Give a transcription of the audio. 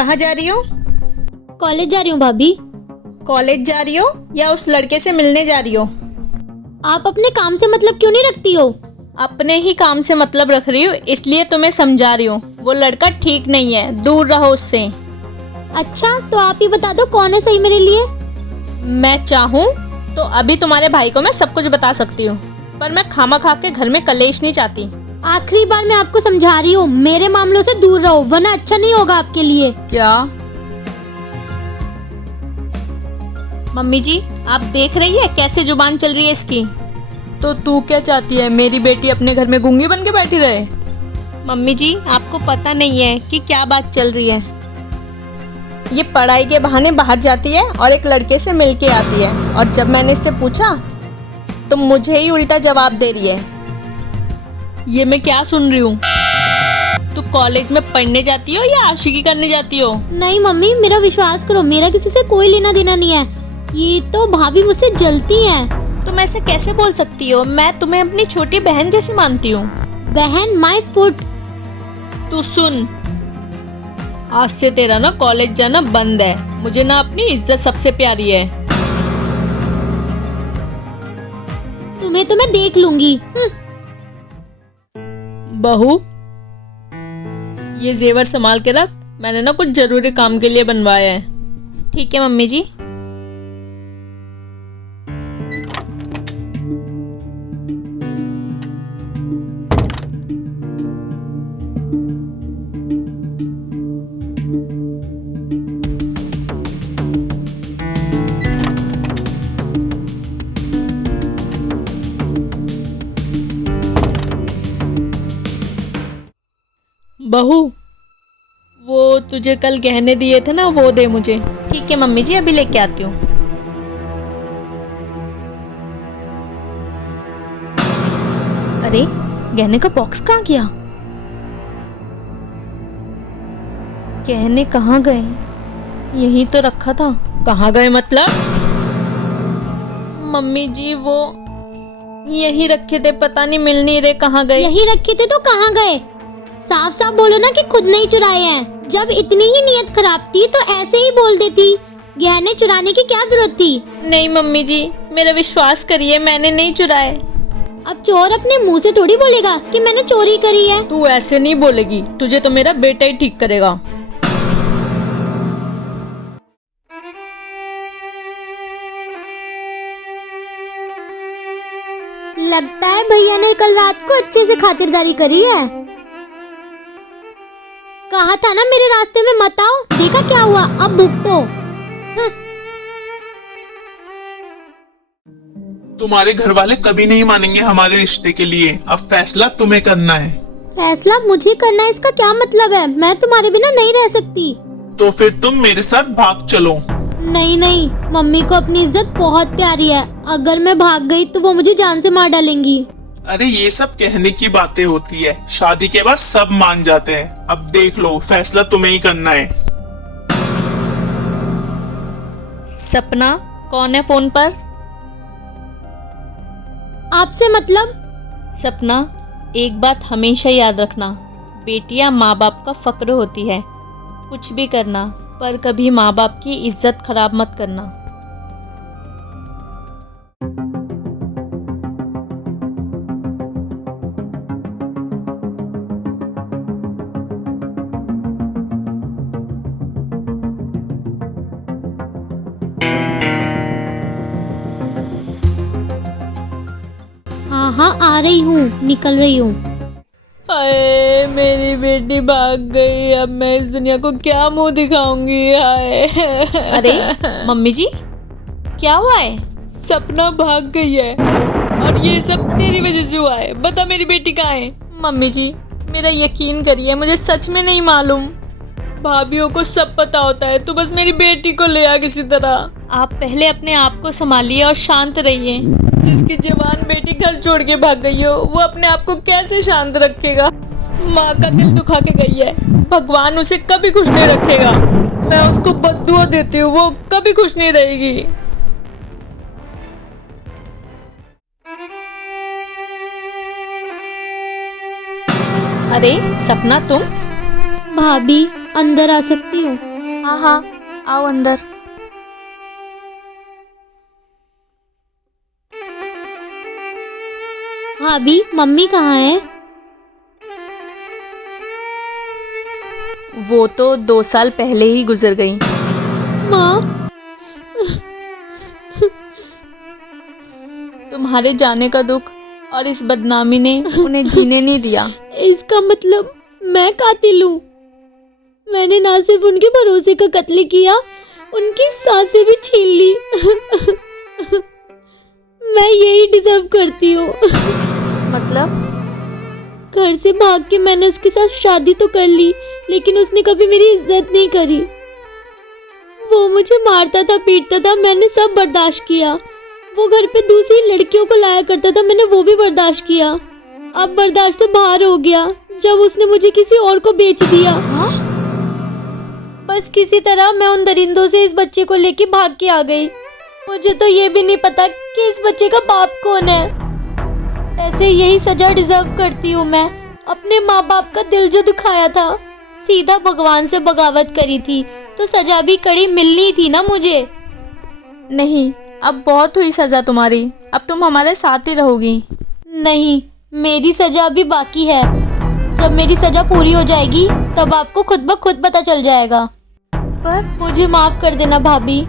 कहाँ जा रही हो? कॉलेज जा रही हूँ भाभी। कॉलेज जा रही हो या उस लड़के से मिलने जा रही हो? आप अपने काम से मतलब क्यों नहीं रखती हो? अपने ही काम से मतलब रख रही हूँ, इसलिए तुम्हें समझा रही हूँ। वो लड़का ठीक नहीं है, दूर रहो उससे। अच्छा तो आप ही बता दो कौन है सही मेरे लिए। मैं चाहूँ तो अभी तुम्हारे भाई को मैं सब कुछ बता सकती हूँ, पर मैं खामा खा के घर में कलेश नहीं चाहती। आखिरी बार मैं आपको समझा रही हूँ, मेरे मामलों से दूर रहो वरना अच्छा नहीं होगा आपके लिए। क्या? मम्मी जी, आप देख रही है कैसे जुबान चल रही है इसकी? तो तू क्या चाहती है, मेरी बेटी अपने घर में गूंगी बन के बैठी रहे? मम्मी जी, आपको पता नहीं है कि क्या बात चल रही है। ये पढ़ाई के बहाने बाहर जाती है और एक लड़के से मिल के आती है, और जब मैंने इससे पूछा तो मुझे ही उल्टा जवाब दे रही है। ये मैं क्या सुन रही हूँ? तू कॉलेज में पढ़ने जाती हो या आशिकी करने जाती हो? नहीं मम्मी, मेरा विश्वास करो, मेरा किसी से कोई लेना देना नहीं है। ये तो भाभी मुझसे जलती हैं। तुम ऐसे कैसे बोल सकती हो? मैं तुम्हें अपनी छोटी बहन जैसी मानती हूँ। बहन माय फुट। तू सुन, आज से तेरा ना कॉलेज जाना बंद है। मुझे ना अपनी इज्जत सबसे प्यारी है। तुम्हें तो मैं देख लूंगी। बहू, ये जेवर संभाल के रख, मैंने ना कुछ जरूरी काम के लिए बनवाया है। ठीक है मम्मी जी। बहू, वो तुझे कल गहने दिए थे ना, वो दे मुझे। ठीक है मम्मी जी, अभी लेके आती हूँ। अरे, गहने का बॉक्स कहाँ गया? गहने कहाँ गए? यहीं तो रखा था। कहाँ गए मतलब? मम्मी जी, वो यहीं रखे थे, पता नहीं मिल नहीं रहे, कहाँ गए? यही रखे थे तो कहाँ गए? साफ साफ बोलो ना कि खुद नहीं चुराए हैं। जब इतनी ही नीयत खराब थी तो ऐसे ही बोल देती। गहने चुराने की क्या जरूरत थी? नहीं मम्मी जी, मेरा विश्वास करिए, मैंने नहीं चुराए। अब चोर अपने मुंह से थोड़ी बोलेगा कि मैंने चोरी करी है। तू ऐसे नहीं बोलेगी, तुझे तो मेरा बेटा ही ठीक करेगा। लगता है भैया ने कल रात को अच्छे से खातिरदारी करी है। कहा था ना मेरे रास्ते में मत आओ, देखा क्या हुआ, अब भुगतो। तुम्हारे घर वाले कभी नहीं मानेंगे हमारे रिश्ते के लिए। अब फैसला तुम्हें करना है। फैसला मुझे करना है, इसका क्या मतलब है? मैं तुम्हारे बिना नहीं रह सकती। तो फिर तुम मेरे साथ भाग चलो। नहीं नहीं, मम्मी को अपनी इज्जत बहुत प्यारी है। अगर मैं भाग गई तो वो मुझे जान से मार डालेंगी। अरे ये सब कहने की बातें होती है, शादी के बाद सब मान जाते हैं। अब देख लो, फैसला तुम्हें ही करना है। सपना, कौन है फोन पर? आपसे मतलब? सपना, एक बात हमेशा याद रखना, बेटियां माँ बाप का फक्र होती है। कुछ भी करना, पर कभी माँ बाप की इज्जत खराब मत करना। हाँ हाँ आ रही हूँ, निकल रही हूँ। हाय, मेरी बेटी भाग गई, अब मैं इस दुनिया को क्या मुंह दिखाऊंगी? हाय। अरे मम्मी जी, क्या हुआ है? सपना भाग गई है और ये सब तेरी वजह से हुआ है। बता मेरी बेटी कहाँ है? मम्मी जी, मेरा यकीन करिए, मुझे सच में नहीं मालूम। भाभीियों को सब पता होता है, तो बस मेरी बेटी को ले आ किसी तरह। आप पहले अपने आप को संभालिए और शांत रहिए। जिसकी जवान बेटी घर छोड़ के भाग गई हो, वो अपने आप को कैसे शांत रखेगा? माँ का दिल दुखा के गई है, भगवान उसे कभी खुश नहीं रखेगा। मैं उसको बद्दुआ देती हूँ, वो कभी खुश नहीं रहेगी। अरे सपना, तुम? भाभी अंदर आ सकती हूँ? हाँ हाँ, आओ अंदर। भाभी, मम्मी कहाँ है? वो तो 2 साल पहले ही गुजर गई। माँ, तुम्हारे जाने का दुख और इस बदनामी ने उन्हें जीने नहीं दिया। इसका मतलब मैं कातिल हूँ। मैंने ना सिर्फ उनके भरोसे का कत्ल किया, उनकी सांसें भी छीन ली। मैं यही डिजर्व करती हूँ। मतलब? घर से भाग के मैंने उसके साथ शादी तो कर ली, लेकिन उसने कभी मेरी इज्जत नहीं करी। वो मुझे मारता था, पीटता था, मैंने सब बर्दाश्त किया। वो घर पे दूसरी लड़कियों को लाया करता था, मैंने वो भी बर्दाश्त किया। अब बर्दाश्त से बाहर हो गया जब उसने मुझे किसी और को बेच दिया। बस किसी तरह मैं उन दरिंदों से इस बच्चे को लेके भाग के आ गई। मुझे तो ये भी नहीं पता कि इस बच्चे का बाप कौन है। ऐसे यही सजा डिजर्व करती हूँ मैं। अपने माँ बाप का दिल जो दुखाया था, सीधा भगवान से बगावत करी थी, तो सजा भी कड़ी मिलनी थी ना मुझे। नहीं, अब बहुत हुई सजा तुम्हारी। अब तुम हमारे साथ ही रहोगी। नहीं, मेरी सजा अभी बाकी है। जब मेरी सजा पूरी हो जाएगी तब आपको खुद ब खुद पता चल जाएगा। पर मुझे माफ कर देना भाभी।